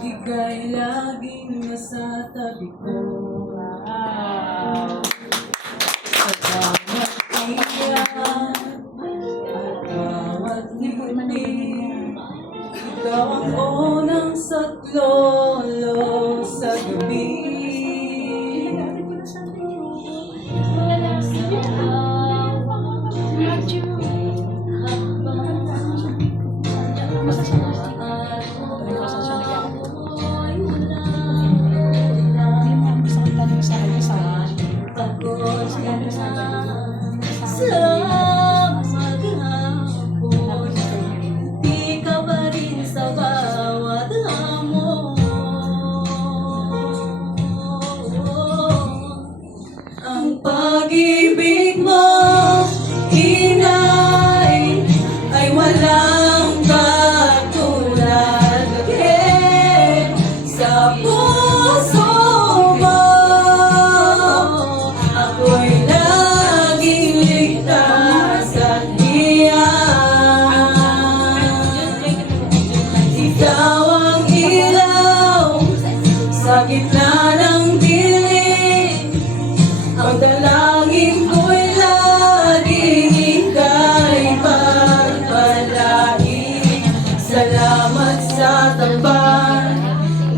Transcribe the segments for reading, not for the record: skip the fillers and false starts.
Ika'y laging nasa tabi ko. Sa bawat iyak at bawat ngiti, ikaw ang unang saklolo sa gabi. Pag-ibig mo, inay, ay walang katulad again sa puso mo. Ako'y laging ligtas at hiyan. Ikaw ang ilaw sa gitna ng dilim. Ang dalangin ko'y laging ika'y pagpalain. Salamat sa tapat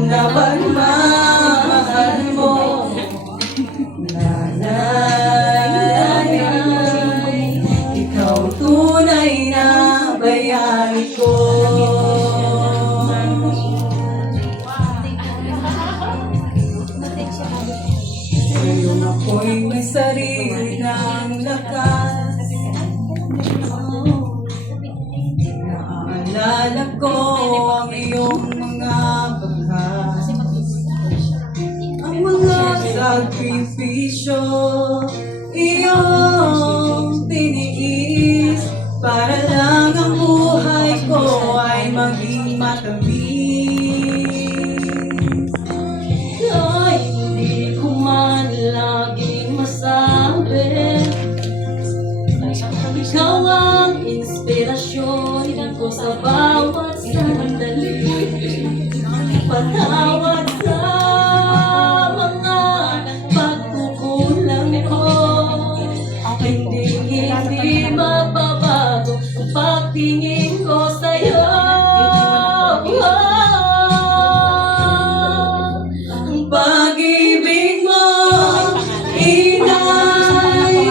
na pagmamahal mo, Nanay. Ikaw tunay na bayani ko. Ngayon ako'y may sarili ng lakas. Naaalala ko ang iyong mga bakas, ang mga sakripisyo iyong tiniis para lang ang buhay ko ay maging matamis. Ikaw ang inspirasyon ko sa bawat sandali. Patawad sa mga pagkukulang ko. Hindi mababago ang pagtingin ko sa'yo. Ang pag-ibig mo, inay,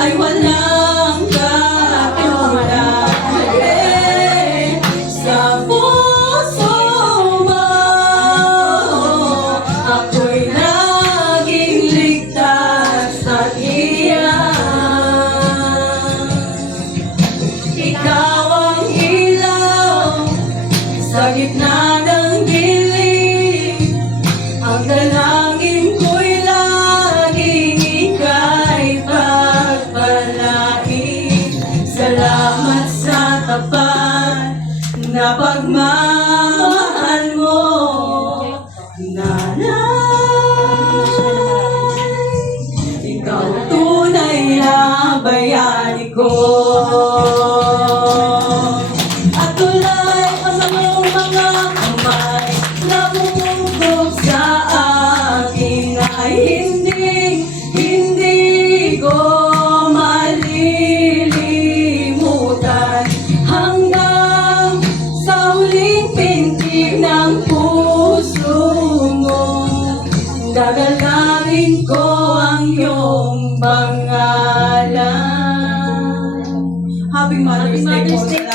ay walang katulad again sa puso mo. Ako'y laging ligtas at hiyan. Ikaw ang ilaw sa gitna ng dilim. Ang dalangin ko'y laging ika'y pagpalain. Salamat sa tapat na pagmamahal mo, Nanay. Ikaw tunay na bayani ko. At tulay ang iyong mga kamay na bumubog sa akin ay hindi ko malilimutan. Hanggang sa huling pintig ng puso mo, dadalangin ko ang iyong pangalan. Happy Mother's Day.